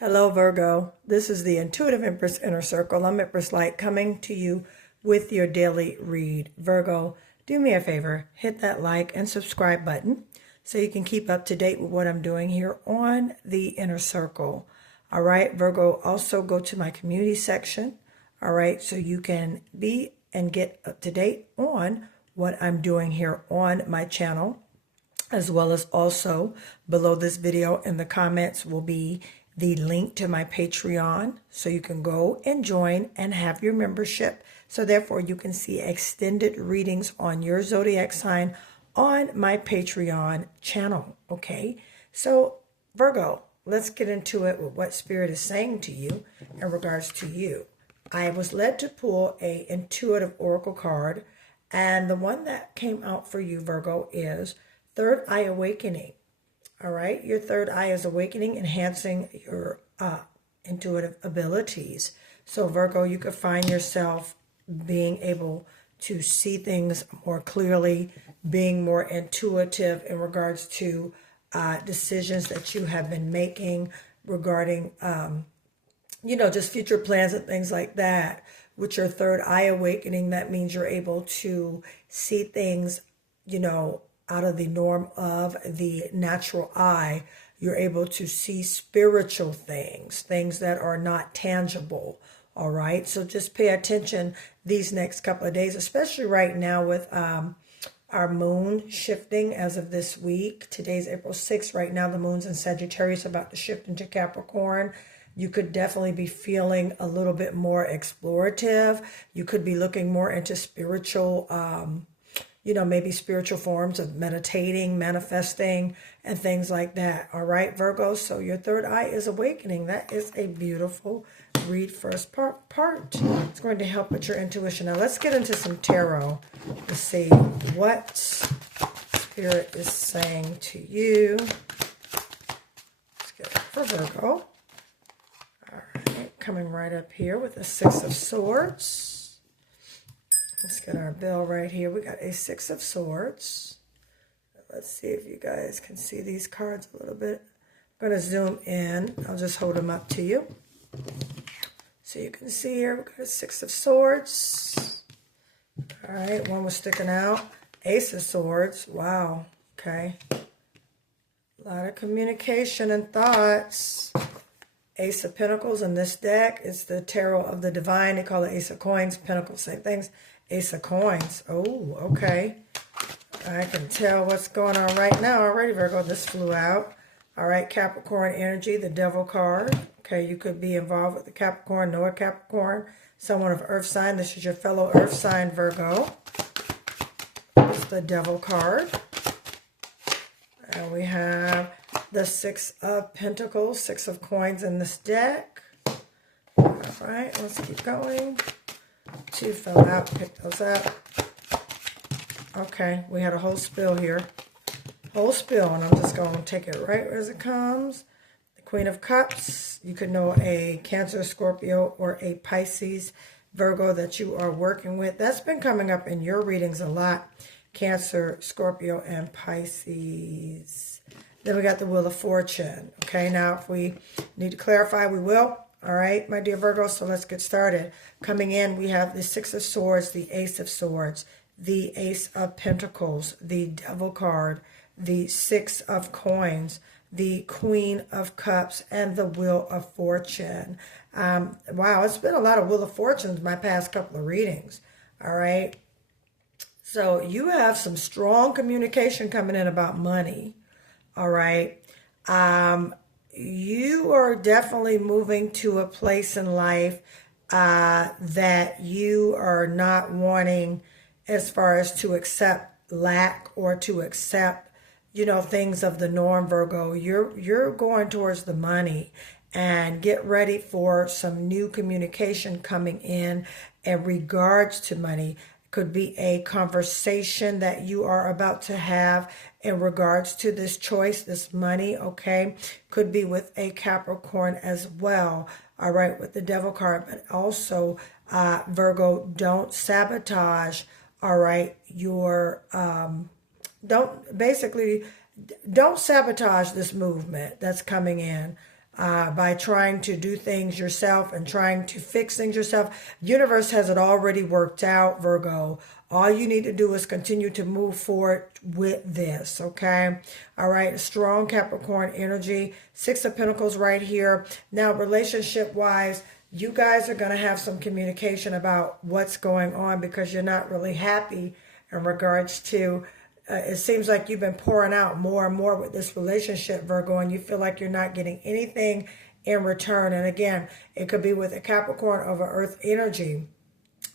Hello, Virgo. This is the Intuitive Empress Inner Circle. I'm Empress Light coming to you with your daily read. Virgo, do me a favor, hit that like and subscribe button so you can keep up to date with what I'm doing here on the Inner Circle. All right, Virgo, also go to my community section. All right, so you can be and get up to date on what I'm doing here on my channel, as well as also below this video in the comments will be the link to my Patreon, so you can go and join and have your membership. So therefore you can see extended readings on your zodiac sign on my Patreon channel. Okay, so Virgo, let's get into it with what Spirit is saying to you in regards to you. I was led to pull a intuitive oracle card, and the one that came out for you, Virgo, is Third Eye Awakening. All right, your third eye is awakening, enhancing your intuitive abilities. So Virgo, you could find yourself being able to see things more clearly, being more intuitive in regards to decisions that you have been making regarding, just future plans and things like that. With your third eye awakening, that means you're able to see things, out of the norm of the natural eye. You're able to see spiritual things that are not tangible. All right, so just pay attention these next couple of days, especially right now with our moon shifting as of this week. Today's April 6th. Right now the moon's in Sagittarius, about to shift into Capricorn. You could definitely be feeling a little bit more explorative. You could be looking more into spiritual maybe spiritual forms of meditating, manifesting, and things like that. All right, Virgo, so your third eye is awakening. That is a beautiful read. First part. It's going to help with your intuition. Now let's get into some tarot to see what Spirit is saying to you. Let's get it for Virgo. All right, coming right up here with the Six of Swords. Let's get our bill right here. We got a Six of Swords. Let's see if you guys can see these cards a little bit. I'm going to zoom in. I'll just hold them up to you. So you can see here, we got a Six of Swords. All right, one was sticking out. Ace of Swords. Wow. Okay. A lot of communication and thoughts. Ace of Pentacles in this deck. It's the Tarot of the Divine. They call it Ace of Coins. Pentacles, same things. Ace of Coins. Oh, okay. I can tell what's going on right now already, Virgo. This flew out. All right, Capricorn energy, the Devil card. Okay, you could be involved with the Capricorn, know a Capricorn, someone of Earth sign. This is your fellow Earth sign, Virgo. It's the Devil card. And we have the Six of Pentacles, Six of Coins in this deck. All right, let's keep going. Two fell out, pick those up. Okay, we had a whole spill here. Whole spill, and I'm just going to take it right as it comes. The Queen of Cups. You could know a Cancer, Scorpio, or a Pisces, Virgo that you are working with. That's been coming up in your readings a lot. Cancer, Scorpio, and Pisces. Then we got the Wheel of Fortune. Okay, now if we need to clarify, we will. All right, my dear Virgo, so let's get started. Coming in, we have the Six of Swords, the Ace of Swords, the Ace of Pentacles, the Devil card, the Six of Coins, the Queen of Cups, and the Wheel of Fortune. Wow, it's been a lot of Wheel of Fortunes my past couple of readings. All right, so you have some strong communication coming in about money. All right. You are definitely moving to a place in life that you are not wanting as far as to accept lack or to accept, things of the norm, Virgo. You're going towards the money, and get ready for some new communication coming in regards to money. Could be a conversation that you are about to have in regards to this choice, this money, okay? Could be with a Capricorn as well, all right, with the Devil card. But also, Virgo, don't sabotage, all right, your, don't sabotage this movement that's coming in. by trying to do things yourself and trying to fix things yourself. Universe has it already worked out, Virgo. All you need to do is continue to move forward with this, okay? All right, strong Capricorn energy. Six of Pentacles right here. Now, relationship-wise, you guys are going to have some communication about what's going on because you're not really happy in regards to, it seems like you've been pouring out more and more with this relationship, Virgo, and you feel like you're not getting anything in return. And again, it could be with a Capricorn over Earth energy.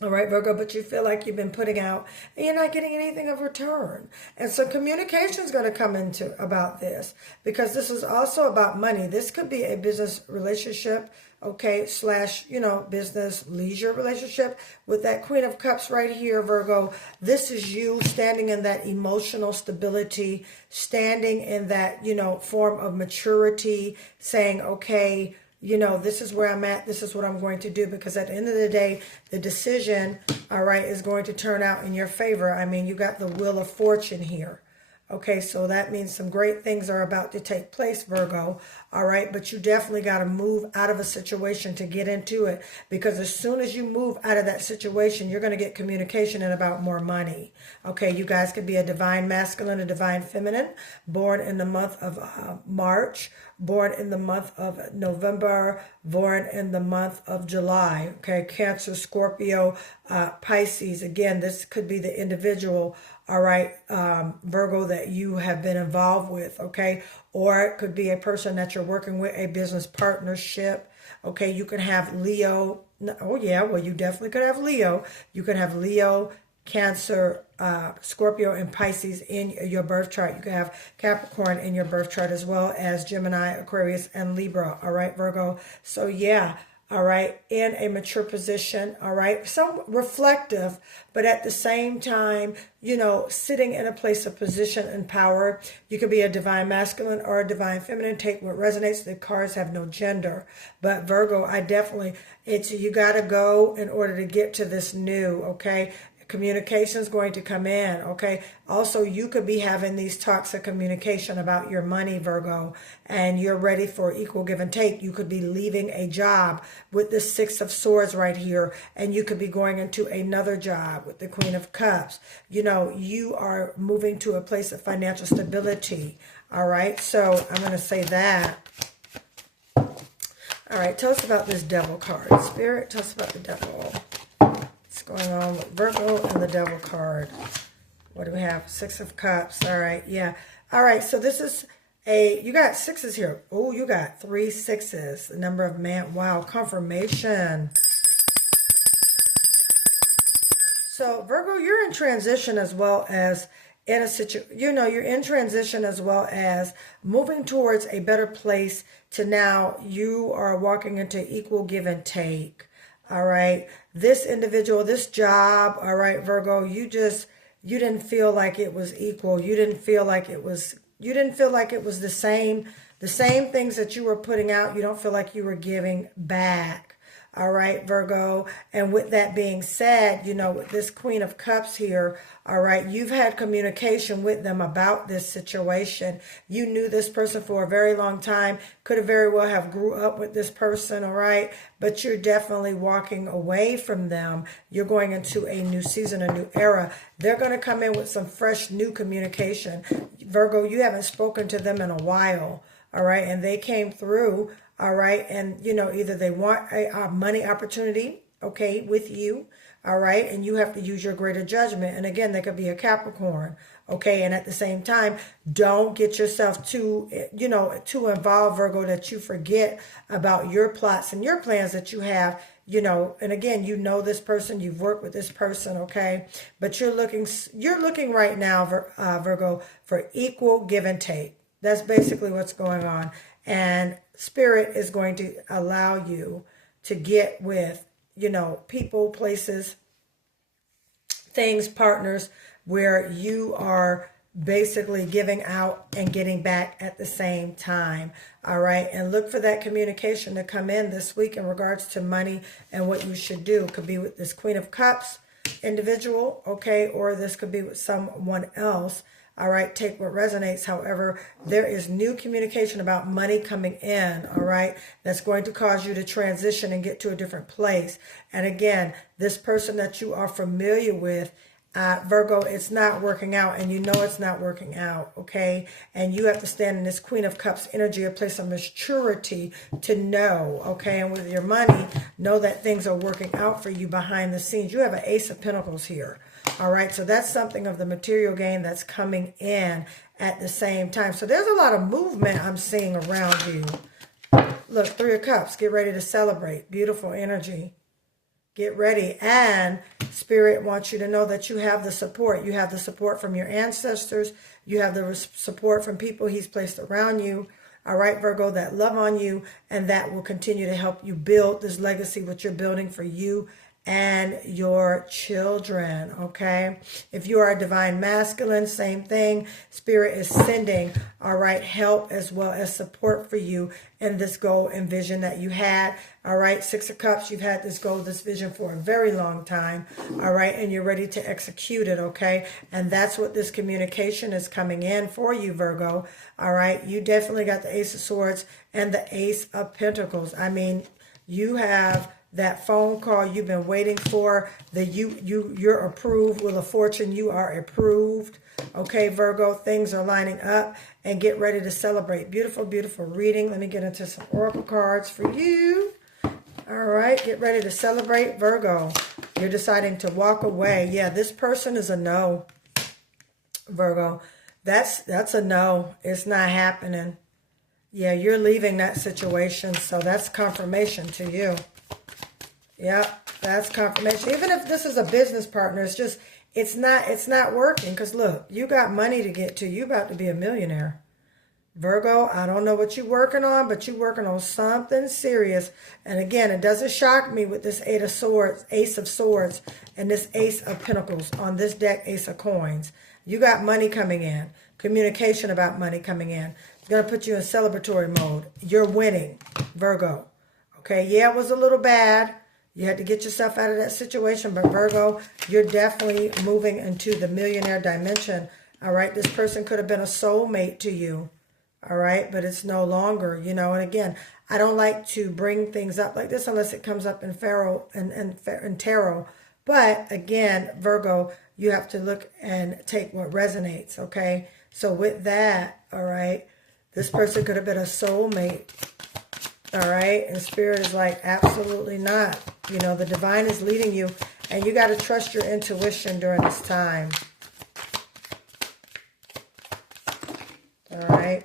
All right, Virgo, but you feel like you've been putting out and you're not getting anything of return. And so communication is going to come into about this because this is also about money. This could be a business relationship, okay, slash, business leisure relationship with that Queen of Cups right here, Virgo. This is you standing in that emotional stability, standing in that, form of maturity, saying, okay, this is where I'm at. This is what I'm going to do. Because at the end of the day, the decision, all right, is going to turn out in your favor. I mean, you got the Wheel of Fortune here. Okay, so that means some great things are about to take place, Virgo. All right, but you definitely got to move out of a situation to get into it. Because as soon as you move out of that situation, you're going to get communication and about more money. Okay, you guys could be a divine masculine, a divine feminine, born in the month of March, born in the month of November, born in the month of July. Okay, Cancer, Scorpio, Pisces. Again, this could be the individual, all right, Virgo, that you have been involved with, okay? Or it could be a person that you're working with, a business partnership, okay? You can have Leo. Oh, yeah, well, you definitely could have Leo. You could have Leo, Cancer, Scorpio, and Pisces in your birth chart. You can have Capricorn in your birth chart as well as Gemini, Aquarius, and Libra, all right, Virgo? So, yeah. All right, in a mature position, all right, some reflective, but at the same time, sitting in a place of position and power. You could be a divine masculine or a divine feminine. Take what resonates. The cards have no gender, but Virgo, you got to go in order to get to this new, okay? Communication is going to come in, okay? Also, you could be having these talks of communication about your money, Virgo, and you're ready for equal give and take. You could be leaving a job with the Six of Swords right here, and you could be going into another job with the Queen of Cups. You are moving to a place of financial stability, all right? So I'm going to say that. All right, tell us about this Devil card. Spirit, tell us about the Devil. What's going on with Virgo and the Devil card? What do we have? Six of Cups. All right. Yeah. All right. So this is you got sixes here. Oh, you got 3 6s. The number of man. Wow. Confirmation. So Virgo, you're in transition as well as in a situation, you're in transition as well as moving towards a better place to now you are walking into equal give and take. All right. This individual, this job, all right, Virgo, you didn't feel like it was equal. You didn't feel like it was the same things that you were putting out. You don't feel like you were giving back. All right, Virgo. And with that being said, with this Queen of Cups here, all right, you've had communication with them about this situation. You knew this person for a very long time, could have very well have grew up with this person, all right? But you're definitely walking away from them. You're going into a new season, a new era. They're going to come in with some fresh new communication. Virgo, you haven't spoken to them in a while, all right? And they came through. All right. And, either they want a money opportunity, okay, with you. All right. And you have to use your greater judgment. And again, they could be a Capricorn. Okay. And at the same time, don't get yourself too involved, Virgo, that you forget about your plots and your plans that you have. And again, this person, you've worked with this person, okay? But you're looking right now, Virgo, for equal give and take. That's basically what's going on. And Spirit is going to allow you to get with, people, places, things, partners, where you are basically giving out and getting back at the same time. All right. And look for that communication to come in this week in regards to money and what you should do. It could be with this Queen of Cups individual, okay? Or this could be with someone else. All right, take what resonates. However, there is new communication about money coming in, all right, that's going to cause you to transition and get to a different place. And again, this person that you are familiar with, Virgo, it's not working out, and you know it's not working out, okay? And you have to stand in this Queen of Cups energy, a place of maturity to know, okay? And with your money, know that things are working out for you behind the scenes. You have an Ace of Pentacles here, all right? So that's something of the material gain that's coming in at the same time. So there's a lot of movement I'm seeing around you. Look, Three of Cups, get ready to celebrate. Beautiful energy. Get ready. And Spirit wants you to know that you have the support. You have the support from your ancestors. You have the support from people He's placed around you. All right, Virgo, that love on you and that will continue to help you build this legacy, what you're building for you and your children, okay? If you are a divine masculine, same thing. Spirit is sending, all right, help as well as support for you in this goal and vision that you had, all right? Six of Cups, you've had this goal, this vision for a very long time, all right? And you're ready to execute it, okay? And that's what this communication is coming in for you, Virgo, all right? You definitely got the Ace of Swords and the Ace of Pentacles. I mean, you have that phone call you've been waiting for, you're approved. Wheel of Fortune, you are approved. Okay, Virgo, things are lining up and get ready to celebrate. Beautiful, beautiful reading. Let me get into some oracle cards for you. All right, get ready to celebrate, Virgo. You're deciding to walk away. Yeah, this person is a no, Virgo. That's a no. It's not happening. Yeah, you're leaving that situation, so that's confirmation to you. Yep, that's confirmation. Even if this is a business partner, it's not working. Because look, you got money to get to. You about to be a millionaire. Virgo, I don't know what you're working on, but you're working on something serious. And again, it doesn't shock me with this Ace of Swords, and this Ace of Pentacles on this deck, Ace of Coins. You got money coming in. Communication about money coming in. It's going to put you in celebratory mode. You're winning, Virgo. Okay, yeah, it was a little bad. You had to get yourself out of that situation, but Virgo, you're definitely moving into the millionaire dimension, all right? This person could have been a soulmate to you, all right? But it's no longer, you know, and again, I don't like to bring things up like this unless it comes up in tarot. But again, Virgo, you have to look and take what resonates, okay? So with that, all right, this person could have been a soulmate. All right, and Spirit is like, absolutely not. You know, the divine is leading you, and you got to trust your intuition during this time. All right.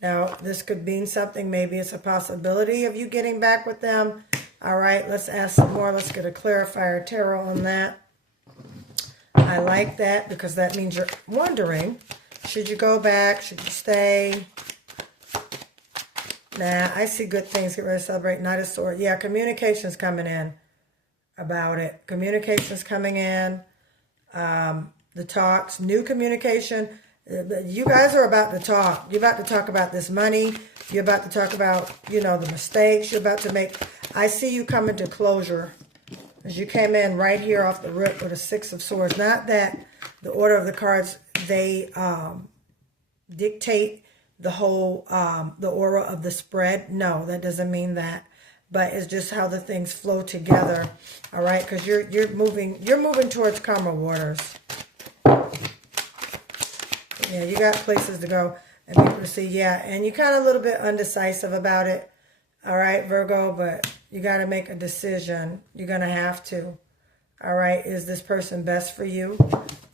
Now, this could mean something. Maybe it's a possibility of you getting back with them. All right, let's ask some more. Let's get a clarifier tarot on that. I like that because that means you're wondering, should you go back? Should you stay? Nah, I see good things. Get ready to celebrate. Knight of Swords. Yeah, communication's coming in about it. Communication's coming in. The talks. New communication. You guys are about to talk. You're about to talk about this money. You're about to talk about, you know, the mistakes you're about to make. I see you coming to closure. As you came in right here off the rip with a Six of Swords. Not that the order of the cards, they dictate the whole, the aura of the spread. No, that doesn't mean that. But it's just how the things flow together. All right, because you're moving towards calmer waters. Yeah, you got places to go and people to see. Yeah, and you're kind of a little bit undecisive about it. All right, Virgo, but you got to make a decision. You're going to have to. All right, is this person best for you?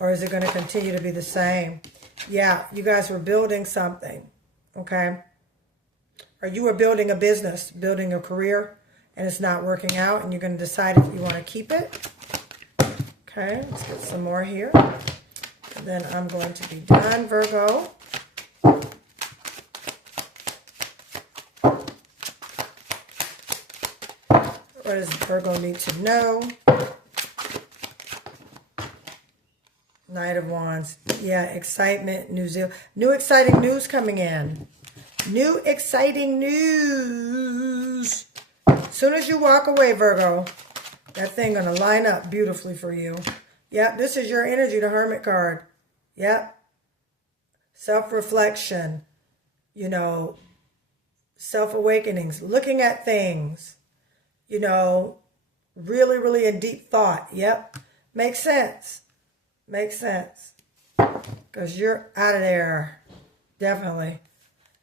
Or is it going to continue to be the same? Yeah, you guys were building something. Okay, or you were building a business, building a career, and it's not working out, and you're going to decide if you want to keep it. Okay, let's get some more here. And then I'm going to be done, Virgo. What does Virgo need to know? Knight of Wands. Yeah, excitement, new exciting news coming in. New exciting news. As soon as you walk away, Virgo, that thing going to line up beautifully for you. Yep, this is your energy, the Hermit card. Yep. self-reflection, you know, self-awakenings, looking at things, you know, really, really in deep thought. Yep. Makes sense. Makes sense. Because you're out of there. Definitely.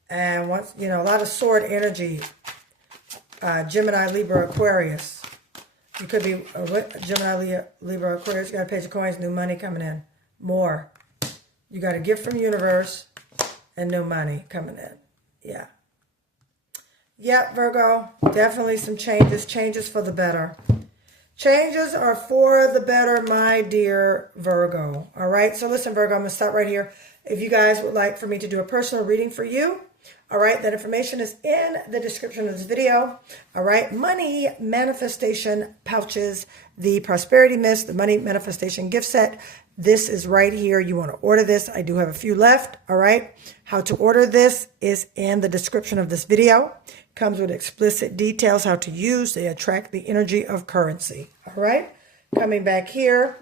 And once, you know, a lot of sword energy. Gemini, Libra, Aquarius. You could be a Gemini, Libra, Aquarius. You got a page of coins, new money coming in. More. You got a gift from universe and new money coming in. Yeah. Yep, Virgo. Definitely some changes. Changes for the better. Changes are for the better, my dear Virgo. All right. So listen, Virgo, I'm going to stop right here. If you guys would like for me to do a personal reading for you, all right, that information is in the description of this video. All right. Money manifestation pouches, the prosperity mist, the money manifestation gift set. This is right here. You want to order this. I do have a few left. All right. How to order this is in the description of this video. Comes with explicit details how to use. They attract the energy of currency. All right. Coming back here.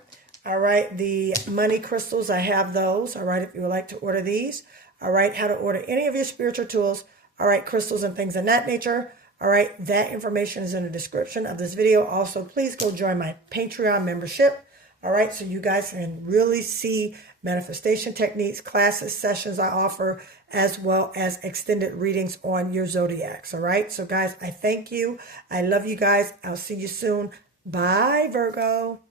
All right. The money crystals, I have those. All right. If you would like to order these. All right. How to order any of your spiritual tools. All right. Crystals and things of that nature. All right. That information is in the description of this video. Also, please go join my Patreon membership. All right. So you guys can really see manifestation techniques, classes, sessions I offer, as well as extended readings on your zodiacs. All right. So guys, I thank you. I love you guys. I'll see you soon. Bye, Virgo.